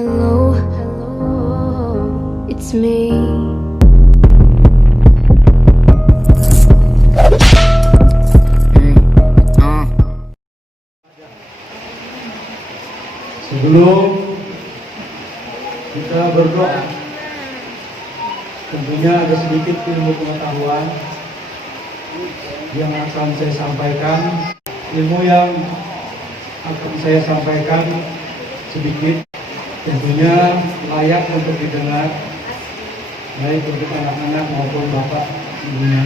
Hello, hello, it's me. Sebelum kita berdoa, tentunya ada sedikit ilmu pengetahuan yang akan saya sampaikan. Ilmu yang akan saya sampaikan sedikit, tentunya layak untuk didengar, baik untuk anak-anak maupun bapak ibunya.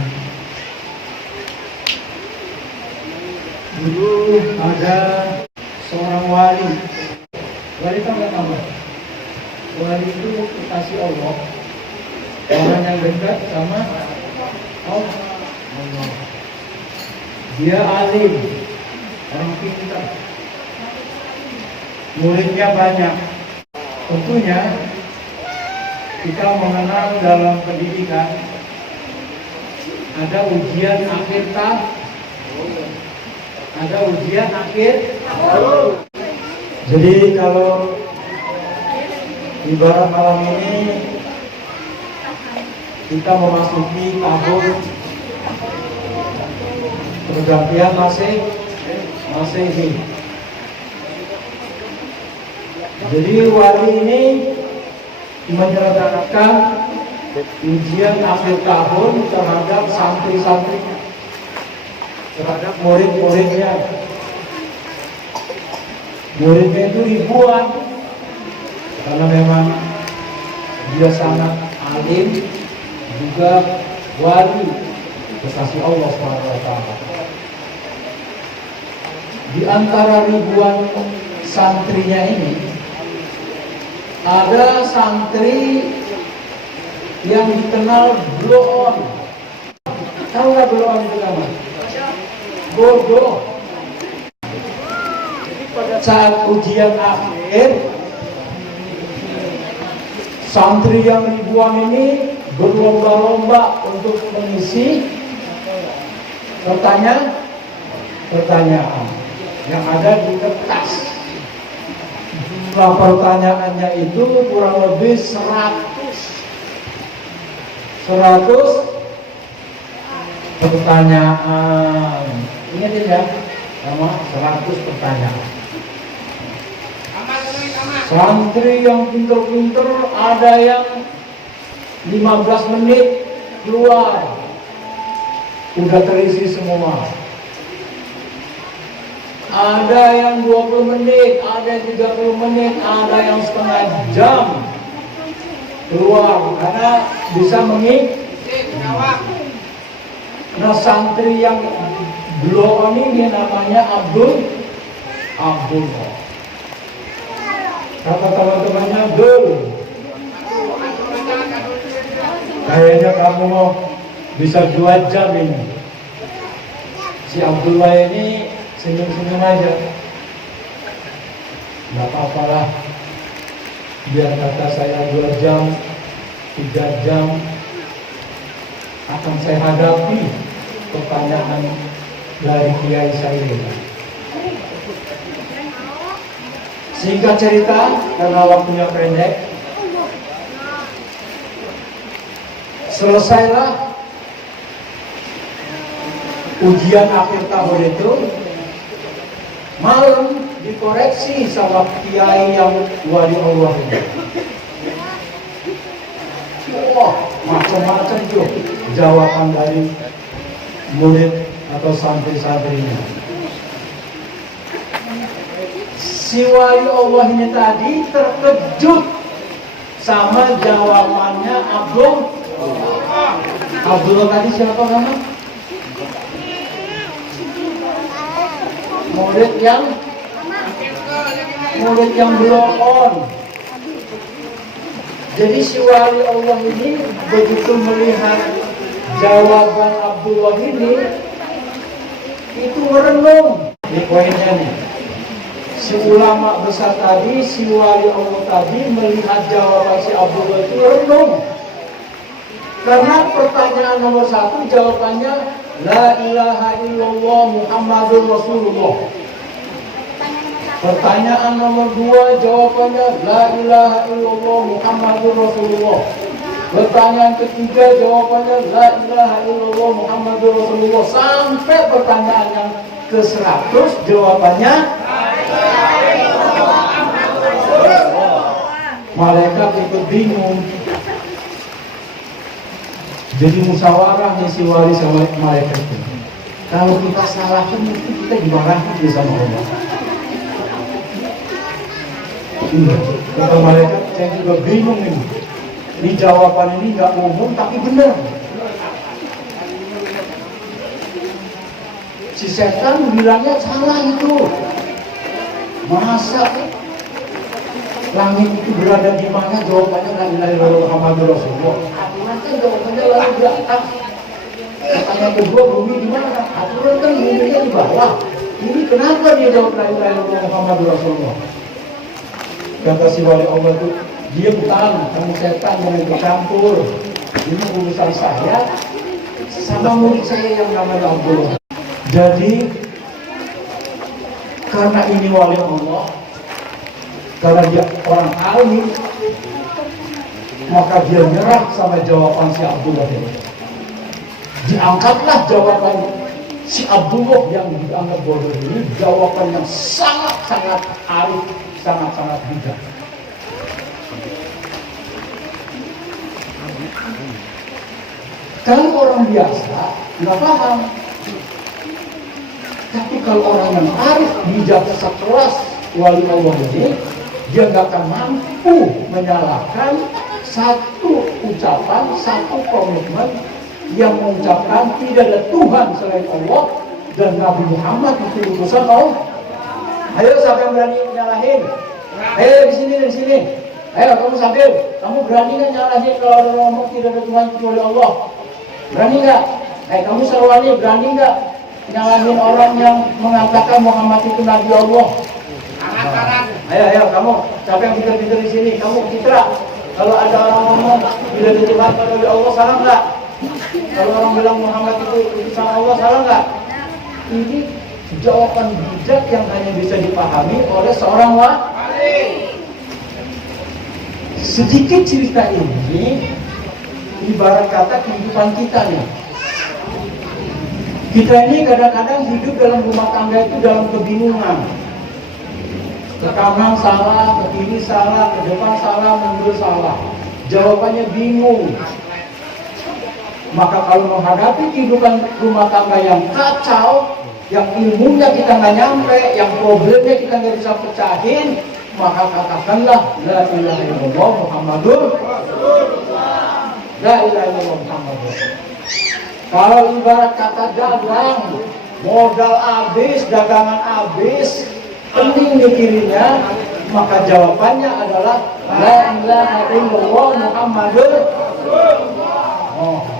Dulu ada seorang wali. Wali tahu nggak kamu? Wali itu kekasih Allah, orang yang dekat sama Allah. Dia alim, orang pintar, muridnya banyak. Tentunya kita mengenal dalam pendidikan ada ujian akhir tahun, ada ujian akhir. Jadi kalau ibarat malam ini kita memasuki tahun pergantian Masehi. Jadi wali ini menyelenggarakan ujian akhir tahun terhadap santri-santrinya, terhadap murid-muridnya. Muridnya itu ribuan, karena memang dia sangat alim, juga wali, kekasih Allah SWT. Di antara ribuan santrinya ini, ada santri yang dikenal blow on. Tahu nggak blow on itu nama? Bodoh. Pada saat ujian akhir, santri yang ribuan ini berlomba-lomba untuk mengisi pertanyaan yang ada di kertas. Jumlah pertanyaannya itu kurang lebih 100 pertanyaan. Ingat ya, sama 100 pertanyaan. Santri yang pinter-pinter ada yang 15 menit keluar, udah terisi semua. Ada yang 20 menit, ada yang 30 menit, ada yang setengah jam keluar karena bisa mengikuti. Nah, santri yang blow on ini namanya Abdul. Kata teman-temannya, Dul, kayaknya kamu mau bisa 2 jam ini. Si Abdullah ini senyum-senyum aja. Gak apa-apa lah, biar kata saya 2 jam, 3 jam akan saya hadapi pertanyaan dari kiai saya. Singkat cerita, karena waktunya pendek, selesailah ujian akhir tahun itu. Malam dikoreksi sama kiai yang wali Allah ini. Wah, macam-macam tuh jawaban dari murid atau santri-santrinya. Si wali Allah ini tadi terkejut sama jawabannya Abdullah tadi siapa nama? Murid yang blow on. Jadi si wali Allah ini begitu melihat jawaban Abdullah ini, itu merenung. Ini poinnya nih. Si ulama besar tadi, si wali Allah tadi melihat jawaban si Abdullah itu renung. Karena pertanyaan nomor 1 jawabannya La ilaha illallah Muhammadur Rasulullah. Pertanyaan nomor 2 jawabannya la ilaha illallah Muhammadur Rasulullah. Pertanyaan ketiga jawabannya la ilaha illallah Muhammadur Rasulullah. Sampai pertanyaan yang ke-100 jawabannya malaikat ikut bingung. Jadi musyawarah ngisi wali sama malaikat itu. Kalau kita salah itu mungkin kita dimarahin sama Allah. Iya, kata malaikat saya juga bingung ini. Ini jawaban ini nggak umum tapi benar. Si setan bilangnya salah itu. Masa langit itu berada di mana? Jawabannya la ilaha illallah Muhammadur Rasulullah. Aturan kan jawabannya lalu di atas. Pertanyaan kedua, bumi di mana? Aturan kan buminya di bawah. Ini kenapa dia jawab la ilaha illallah Muhammadur Rasulullah? Kata si wali Allah itu, dia bukan, kamu setan yang bercampur. Ini urusan saya sama murid saya yang namanya Abdullah. Jadi karena ini wali Allah, karena dia orang alim, maka dia nyerah sama jawaban si Abdullah ini. Diangkatlah jawaban si Abdullah yang dianggap bodoh ini, jawaban yang sangat-sangat arif, sangat-sangat bijak. Kalau orang biasa nggak paham, tapi kalau orang yang arif, bijak, sekelas wali Allah ini, dia nggak akan mampu menyalahkan satu ucapan, satu komitmen yang mengucapkan tidak ada Tuhan selain Allah dan Nabi Muhammad itu utusan Allah. Ayo siapa yang berani nyalahin? Ayo di sini. Ayo kamu sambil, kamu berani nggak nyalahin kalau ada ngomong tidak ada Tuhan kecuali Allah? Berani nggak? Kamu sarwani berani nggak nyalahin orang yang mengatakan Muhammad itu Nabi Allah? Ayo kamu, siapa yang pintar-pintar di sini? Kamu citra. Kalau ada orang ngomong tidak ada Tuhan kecuali Allah, salah nggak? Kalau orang bilang Muhammad itu utusan Allah, salah nggak? Ini jawaban bijak yang hanya bisa dipahami oleh seorang wali. Sedikit cerita ini ibarat kata kehidupan kita nih. Kita ini kadang-kadang hidup dalam rumah tangga itu dalam kebingungan. Ke kanan salah, ke kiri salah, ke depan salah, mundur salah. Jawabannya bingung. Maka kalau menghadapi kehidupan rumah tangga yang kacau, yang ilmunya kita nggak nyampe, yang problemnya kita nggak bisa pecahin, maka katakanlah la ilaha illallah Muhammadur Rasulullah. La ilaha illallah Muhammadur. Kalau ibarat kata dagang, modal habis, dagangan habis, penting mikirinnya, maka jawabannya adalah la ilaha illallah Muhammadur Rasulullah.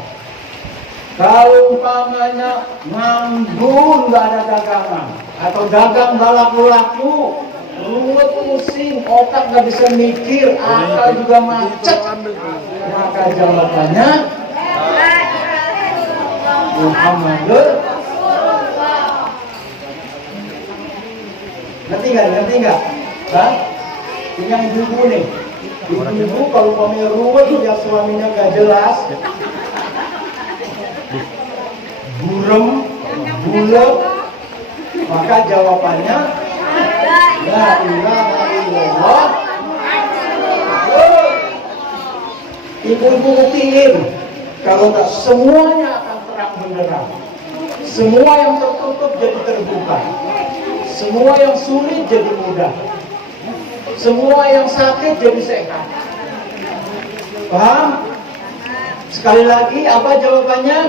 Kalau umpamanya nganggur nggak ada dagangan atau dagang nggak laku-laku, ruwet pusing, otak nggak bisa mikir, akal juga macet, maka jawabannya Muhammadur. Ngerti nggak? Hah? Ini yang ibu nih. Ibu kalau umpamanya ruwet lihat suaminya nggak jelas, burem, bulat, maka jawabannya la ilaha illallah. Ibu-ibu ngertiin, kalau tak semuanya akan terang benderang, semua yang tertutup jadi terbuka, semua yang sulit jadi mudah, semua yang sakit jadi sehat. Paham? Sekali lagi, apa jawabannya?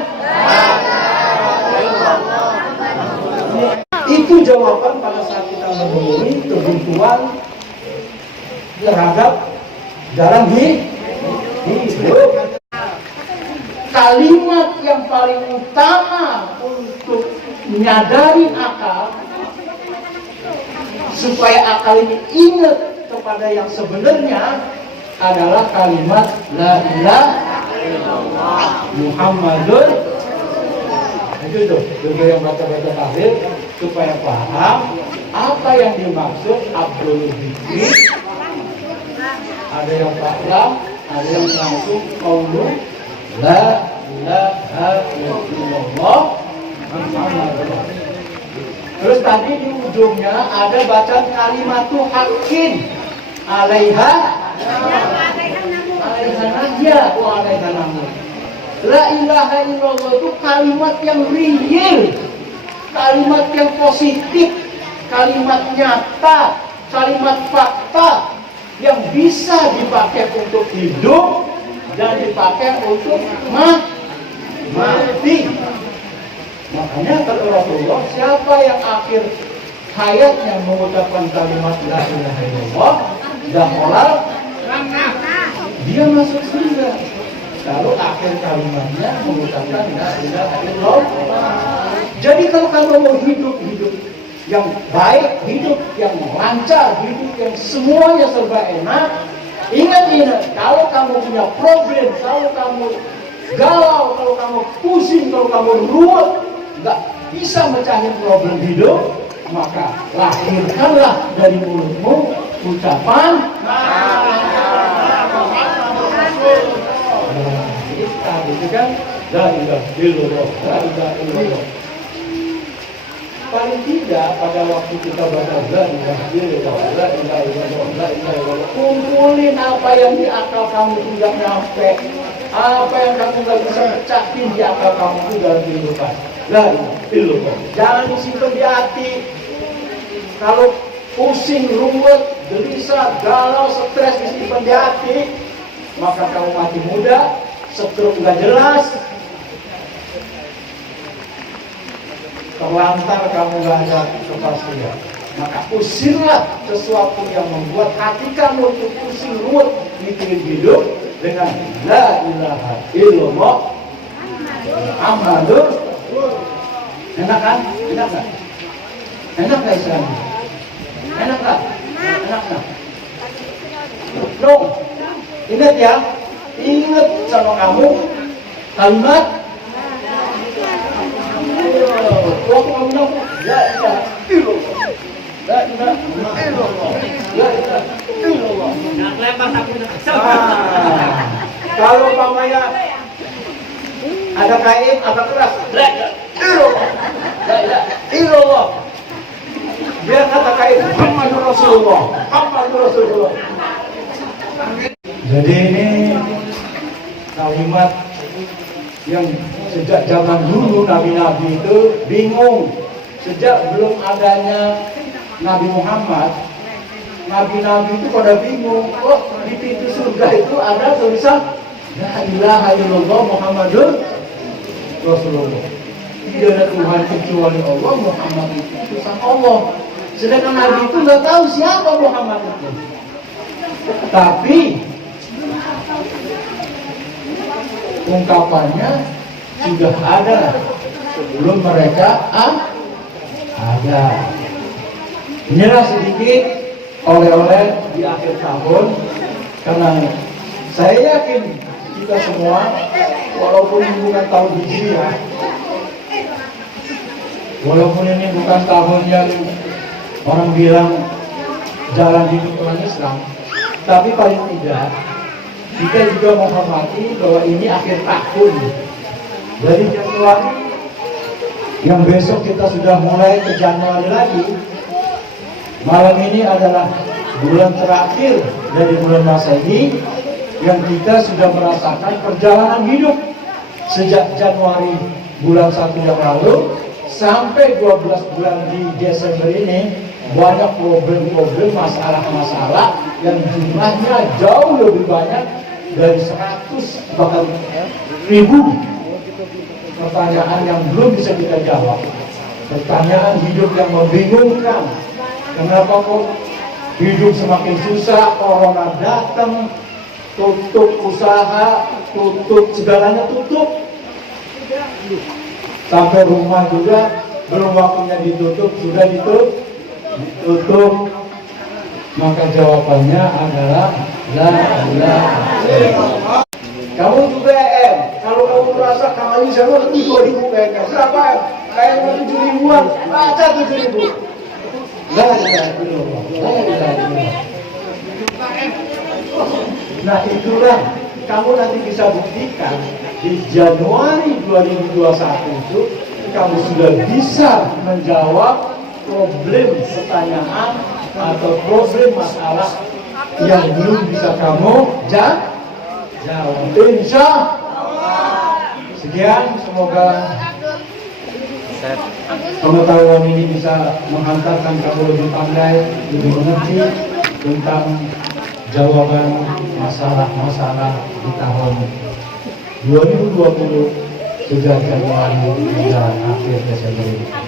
Itu jawaban pada saat kita memenuhi kebutuhan terhadap jalan hidup. Kalimat yang paling utama untuk menyadari akal, supaya akal ini ingat kepada yang sebenarnya, adalah kalimat la ilaha Muhammadur. Itu yang baca-baca tahlil supaya paham Apa yang dimaksud Abdul Fikri? Ada yang faklam, ada yang langsung qaulu la ilaha illallah Muhammadur Rasulullah. Terus tadi di ujungnya ada bacaan kalimatu haqqin alaiha nahya wa alaiha namun. La ilaha illallah itu kalimat yang real, kalimat yang positif, kalimat nyata, kalimat fakta yang bisa dipakai untuk hidup dan dipakai untuk mati. Makanya kata Rasulullah, siapa yang akhir hayatnya mengucapkan kalimat la ilaha illallah, dakhalal, dia masuk surga. Lalu akhir kalimatnya mengucapkan la ilaha illallah. Jadi kalau kamu mau hidup yang baik, hidup yang lancar, hidup yang semuanya serba enak, ingat, kalau kamu punya problem, kalau kamu galau, kalau kamu pusing, kalau kamu ruwet, nggak bisa mecahin problem hidup, maka lahirkanlah dari mulutmu ucapan itu kan la ilaha illallah, la ilaha illallah. Paling tidak pada waktu kita baca la ilaha illallah, la ilaha illallah, la ilaha illallah, kumpulin apa yang di akal kamu tidak nyampe, apa yang kamu nggak bisa pecahin di akal kamu itu dalam kehidupan. La ilaha illallah, jangan disimpan di hati. Kalau pusing, ruwet, gelisah, galau, stres disimpan di hati, maka kamu mati muda, stroke nggak jelas, terlantar, kamu nggak ada kepastian. Maka usirlah sesuatu yang membuat hati kamu untuk pusing, ruwet, mikirin hidup dengan la ilaha illallah Muhammadur. Enak kan? Enak kan? Enak gak Islam? Enak gak? Enak gak? No. Ingat ya, ingat sama kamu kalimat waktu kamu bilang la ilaha illallah, la ilaha illallah, la ilaha illallah. Kalau mamanya ada kain agak keras, la ilaha illallah, la ilaha illallah. Dia kata kain Muhammadur Rasulullah, Muhammadur Rasulullah. Jadi ini kalimat yang sejak zaman dulu nabi-nabi itu bingung. Sejak belum adanya Nabi Muhammad, nabi-nabi itu pada bingung. Oh, di pintu surga itu ada tulisan la ilaha illallah Muhammadur Rasulullah. Tidak ada Tuhan kecuali Allah, Muhammad itu utusan Allah. Sedangkan Nabi itu nggak tahu siapa Muhammad itu. Tapi ungkapannya sudah ada sebelum mereka ada. Inilah sedikit oleh-oleh di akhir tahun, karena saya yakin kita semua, walaupun ini bukan tahun Hijriah, walaupun ini bukan tahun yang orang bilang jalan hidup orang Islam, tapi paling tidak kita juga menghormati bahwa ini akhir tahun. Dari Januari yang besok kita sudah mulai ke Januari lagi. Malam ini adalah bulan terakhir dari bulan Masehi yang kita sudah merasakan perjalanan hidup sejak Januari bulan 1 yang lalu sampai 12 bulan di Desember ini. Banyak problem-problem, masalah-masalah yang jumlahnya jauh lebih banyak dari 100 bahkan 1000 pertanyaan yang belum bisa kita jawab. Pertanyaan hidup yang membingungkan. Kenapa kok hidup semakin susah? Corona datang, tutup usaha, tutup segalanya, tutup. Sampai rumah juga belum waktunya ditutup, sudah ditutup. Maka jawabannya adalah la ilaha illallah. Kamu juga kalau kamu merasa kamu sama lebih 2000 berapa berapa? Kayak 7.000-an, baca 7.000. La ilaha illallah. La ilaha illallah. Nah itulah kamu nanti bisa buktikan di Januari 2021 itu kamu sudah bisa menjawab problem pertanyaan atau problem masalah yang belum bisa kamu jawab. Insya Allah. Sekian, semoga pengetahuan ini bisa menghantarkan kamu lebih pandai, lebih mengerti tentang jawaban masalah-masalah di tahun 2020 sejak Januari hingga akhir Desember ini.